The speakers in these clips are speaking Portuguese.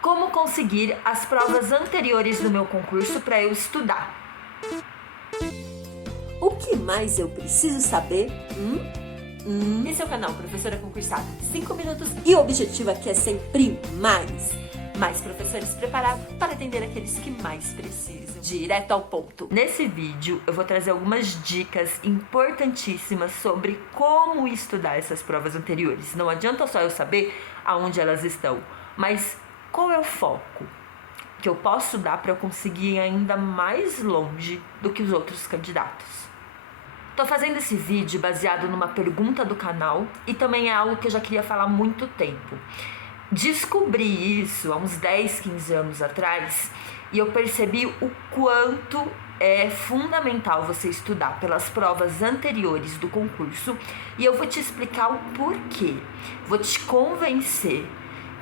Como conseguir as provas anteriores do meu concurso para eu estudar? O que mais eu preciso saber? Esse é o canal Professora Concursada. 5 minutos E o objetivo aqui é sempre mais. mais professores preparados para atender aqueles que mais precisam. Direto ao ponto. Nesse vídeo eu vou trazer algumas dicas importantíssimas sobre como estudar essas provas anteriores. Não adianta só eu saber aonde elas estão, mas qual é o foco que eu posso dar para eu conseguir ir ainda mais longe do que os outros candidatos. Tô fazendo esse vídeo baseado numa pergunta do canal e também é algo que eu já queria falar há muito tempo. Descobri isso há uns 10, 15 anos atrás e eu percebi o quanto é fundamental você estudar pelas provas anteriores do concurso e eu vou te explicar o porquê. Vou te convencer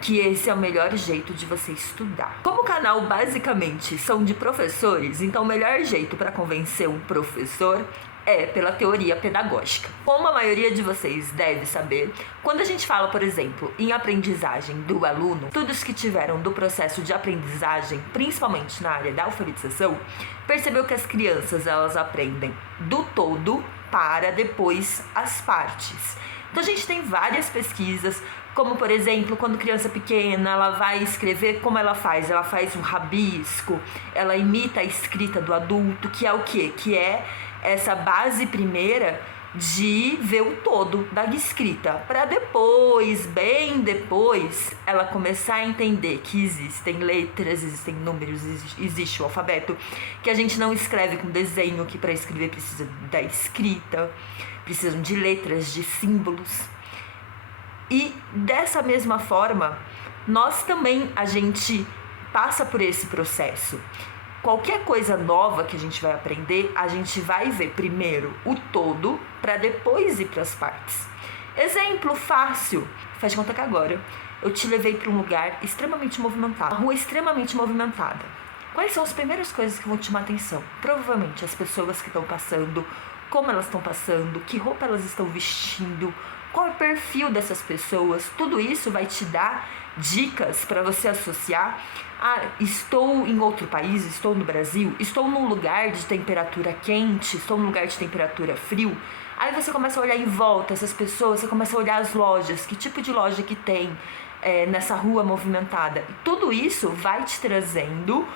que esse é o melhor jeito de você estudar. Como o canal basicamente são de professores, então o melhor jeito para convencer um professor é pela teoria pedagógica. Como a maioria de vocês deve saber, quando a gente fala, por exemplo, em aprendizagem do aluno, estudos que tiveram do processo de aprendizagem, principalmente na área da alfabetização, percebeu que as crianças elas aprendem do todo para depois as partes. Então a gente tem várias pesquisas, como por exemplo, quando criança pequena, ela vai escrever, como ela faz? Ela faz um rabisco, ela imita a escrita do adulto, que é o quê? Que é essa base primeira de ver o todo da escrita, para depois, bem depois, ela começar a entender que existem letras, existem números, existe o alfabeto, que a gente não escreve com desenho, que para escrever precisa da escrita, precisam de letras, de símbolos. E dessa mesma forma, nós também, a gente passa por esse processo. Qualquer coisa nova que a gente vai aprender, a gente vai ver primeiro o todo para depois ir para as partes. Exemplo fácil, faz de conta que agora eu te levei para um lugar extremamente movimentado, uma rua extremamente movimentada. Quais são as primeiras coisas que vão te chamar atenção? Provavelmente as pessoas que estão passando, como elas estão passando, que roupa elas estão vestindo, qual é o perfil dessas pessoas. Tudo isso vai te dar dicas para você associar. Estou em outro país, estou no Brasil, estou num lugar de temperatura quente, estou num lugar de temperatura frio. Aí você começa a olhar em volta essas pessoas, você começa a olhar as lojas, que tipo de loja que tem nessa rua movimentada. E tudo isso vai te trazendo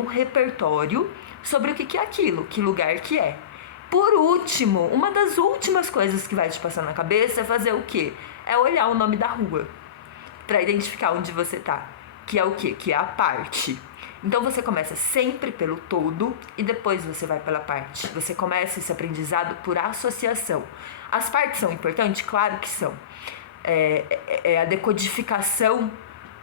um repertório sobre o que é aquilo, que lugar que é. Por último, uma das últimas coisas que vai te passar na cabeça é fazer o quê? É olhar o nome da rua para identificar onde você tá, que é o quê? Que é a parte. Então você começa sempre pelo todo e depois você vai pela parte. Você começa esse aprendizado por associação. As partes são importantes? Claro que são. A decodificação.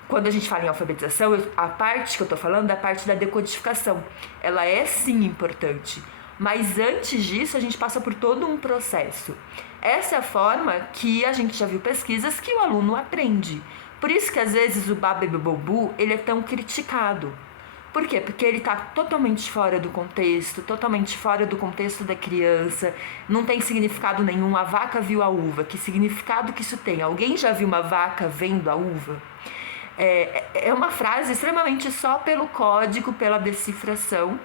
Quando a gente fala em alfabetização, a parte que eu tô falando é a parte da decodificação. Ela é sim importante. Mas antes disso, a gente passa por todo um processo. Essa é a forma que a gente já viu pesquisas que o aluno aprende. Por isso que às vezes o Babebebobu, ele é tão criticado. Por quê? Porque ele está totalmente fora do contexto, totalmente fora do contexto da criança, não tem significado nenhum. A vaca viu a uva. Que significado que isso tem? Alguém já viu uma vaca vendo a uva? É uma frase extremamente só pelo código, pela decifração,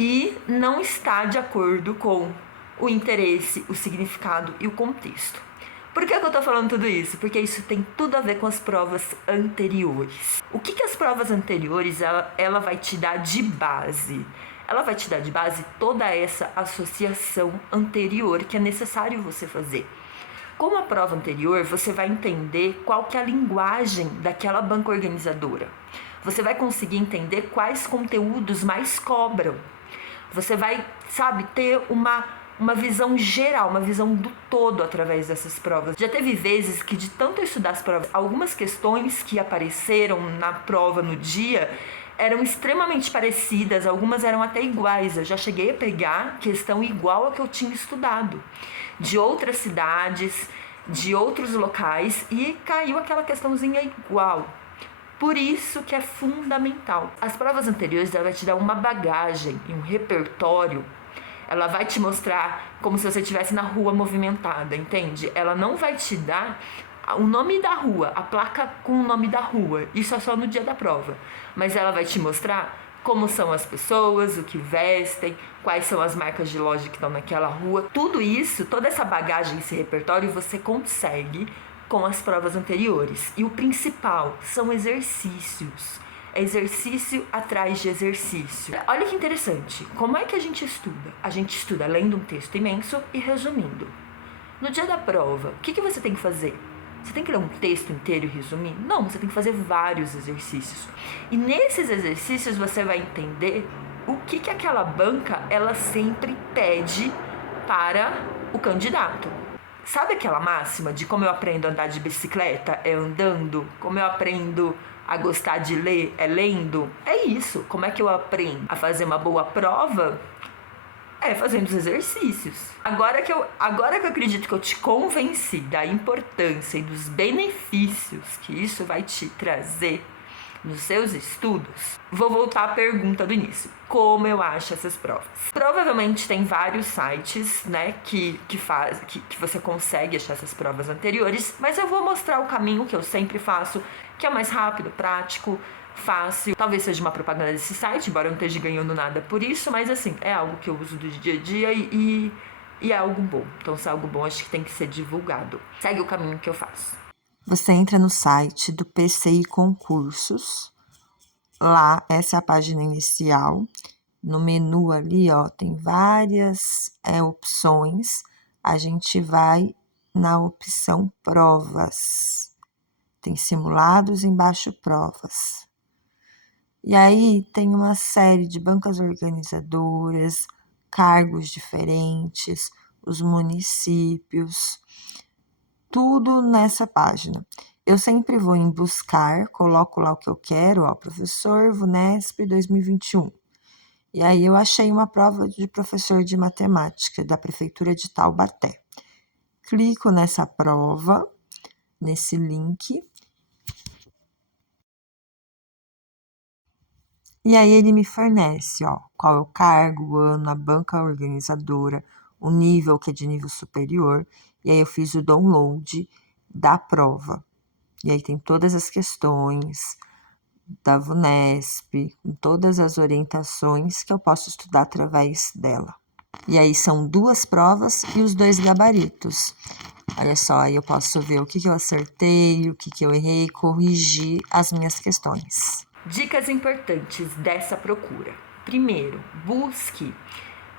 e não está de acordo com o interesse, o significado e o contexto. Por que eu tô falando tudo isso? Porque isso tem tudo a ver com as provas anteriores. O que as provas anteriores ela vai te dar de base? Ela vai te dar de base toda essa associação anterior que é necessário você fazer. Com a prova anterior, você vai entender qual que é a linguagem daquela banca organizadora. Você vai conseguir entender quais conteúdos mais cobram. Você vai, ter uma visão geral, uma visão do todo através dessas provas. Já teve vezes que de tanto eu estudar as provas, algumas questões que apareceram na prova no dia eram extremamente parecidas, algumas eram até iguais. Eu já cheguei a pegar questão igual a que eu tinha estudado, de outras cidades, de outros locais, e caiu aquela questãozinha igual. Por isso que é fundamental. As provas anteriores, ela vai te dar uma bagagem e um repertório. Ela vai te mostrar como se você estivesse na rua movimentada, entende? Ela não vai te dar o nome da rua, a placa com o nome da rua. Isso é só no dia da prova. Mas ela vai te mostrar como são as pessoas, o que vestem, quais são as marcas de loja que estão naquela rua. Tudo isso, toda essa bagagem, esse repertório, você consegue com as provas anteriores. E o principal são exercícios. É exercício atrás de exercício. Olha que interessante. Como é que a gente estuda? A gente estuda lendo um texto imenso e resumindo. No dia da prova, o que você tem que fazer? Você tem que ler um texto inteiro e resumir? Não, você tem que fazer vários exercícios. E nesses exercícios você vai entender o que aquela banca ela sempre pede para o candidato. Sabe aquela máxima de como eu aprendo a andar de bicicleta? É andando. Como eu aprendo a gostar de ler? É lendo. É isso. Como é que eu aprendo a fazer uma boa prova? É fazendo os exercícios. Agora que eu acredito que eu te convenci da importância e dos benefícios que isso vai te trazer nos seus estudos, vou voltar à pergunta do início. Como eu acho essas provas? Provavelmente tem vários sites, né, que você consegue achar essas provas anteriores, mas eu vou mostrar o caminho que eu sempre faço, que é mais rápido, prático, fácil. Talvez seja uma propaganda desse site, embora eu não esteja ganhando nada por isso, mas assim, é algo que eu uso do dia a dia e é algo bom. Então, se é algo bom, acho que tem que ser divulgado. Segue o caminho que eu faço. Você entra no site do PCI Concursos. Lá, essa é a página inicial. No menu ali, ó, tem várias opções. A gente vai na opção Provas. Tem simulados, embaixo Provas. E aí tem uma série de bancas organizadoras, cargos diferentes, os municípios, tudo nessa página. Eu sempre vou em buscar, coloco lá o que eu quero, ó, professor VUNESP 2021. E aí eu achei uma prova de professor de matemática da Prefeitura de Taubaté. Clico nessa prova, nesse link. E aí ele me fornece, ó, qual é o cargo, o ano, a banca organizadora, o nível, que é de nível superior. E aí eu fiz o download da prova. E aí tem todas as questões da VUNESP, com todas as orientações que eu posso estudar através dela. E aí são 2 provas e os 2 gabaritos. Olha só, aí eu posso ver o que eu acertei, o que eu errei, corrigir as minhas questões. Dicas importantes dessa procura. Primeiro, busque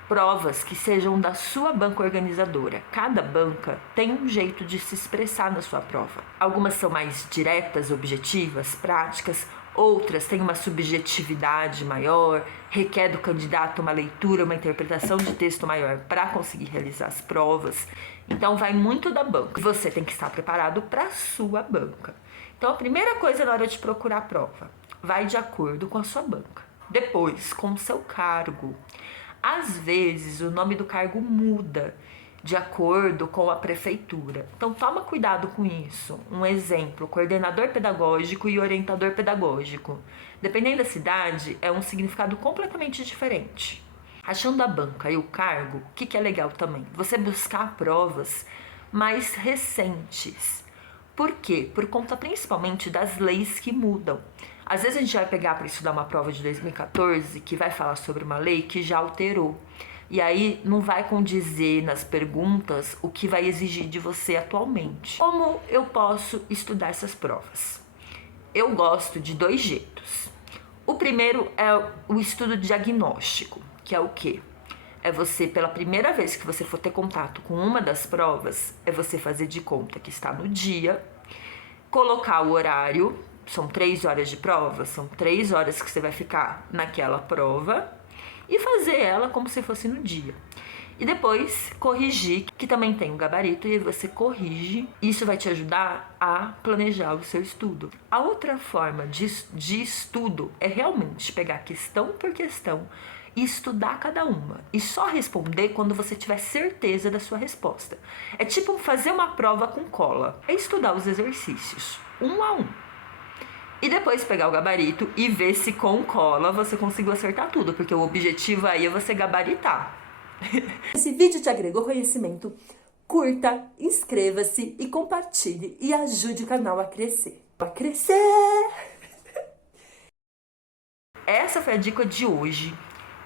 provas que sejam da sua banca organizadora. Cada banca tem um jeito de se expressar na sua prova. Algumas são mais diretas, objetivas, práticas. Outras têm uma subjetividade maior, requer do candidato uma leitura, uma interpretação de texto maior para conseguir realizar as provas. Então, vai muito da banca. Você tem que estar preparado para a sua banca. Então, a primeira coisa na hora de procurar a prova, vai de acordo com a sua banca. Depois, com o seu cargo. Às vezes, o nome do cargo muda de acordo com a prefeitura. Então, toma cuidado com isso. Um exemplo, coordenador pedagógico e orientador pedagógico. Dependendo da cidade, é um significado completamente diferente. Achando a banca e o cargo, o que é legal também? Você buscar provas mais recentes. Por quê? Por conta principalmente das leis que mudam. Às vezes a gente vai pegar para estudar uma prova de 2014 que vai falar sobre uma lei que já alterou. E aí não vai condizer nas perguntas o que vai exigir de você atualmente. Como eu posso estudar essas provas? Eu gosto de 2 jeitos. O primeiro é o estudo diagnóstico, que é o quê? É você, pela primeira vez que você for ter contato com uma das provas, é você fazer de conta que está no dia, colocar o horário, são 3 horas de prova, são 3 horas que você vai ficar naquela prova e fazer ela como se fosse no dia. E depois corrigir, que também tem um gabarito, e você corrige. Isso vai te ajudar a planejar o seu estudo. A outra forma de estudo é realmente pegar questão por questão e estudar cada uma. E só responder quando você tiver certeza da sua resposta. É tipo fazer uma prova com cola. É estudar os exercícios, 1 a 1. E depois pegar o gabarito e ver se com cola você conseguiu acertar tudo. Porque o objetivo aí é você gabaritar. Esse vídeo te agregou conhecimento? Curta, inscreva-se e compartilhe e ajude o canal a crescer. A crescer! Essa foi a dica de hoje.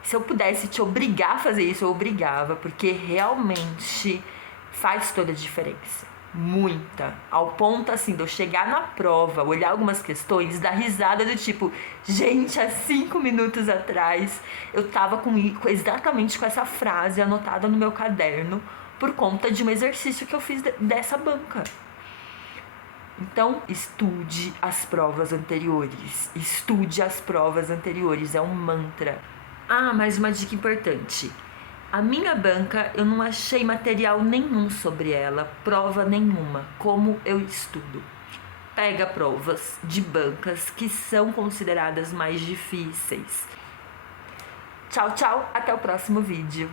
Se eu pudesse te obrigar a fazer isso, eu obrigava, porque realmente faz toda a diferença. Muita. Ao ponto, assim, de eu chegar na prova, olhar algumas questões, dar risada do tipo, gente, há 5 minutos atrás eu tava exatamente com essa frase anotada no meu caderno por conta de um exercício que eu fiz dessa banca. Então, estude as provas anteriores. Estude as provas anteriores, é um mantra. Ah, mais uma dica importante. A minha banca, eu não achei material nenhum sobre ela, prova nenhuma, como eu estudo. Pega provas de bancas que são consideradas mais difíceis. Tchau, tchau, até o próximo vídeo.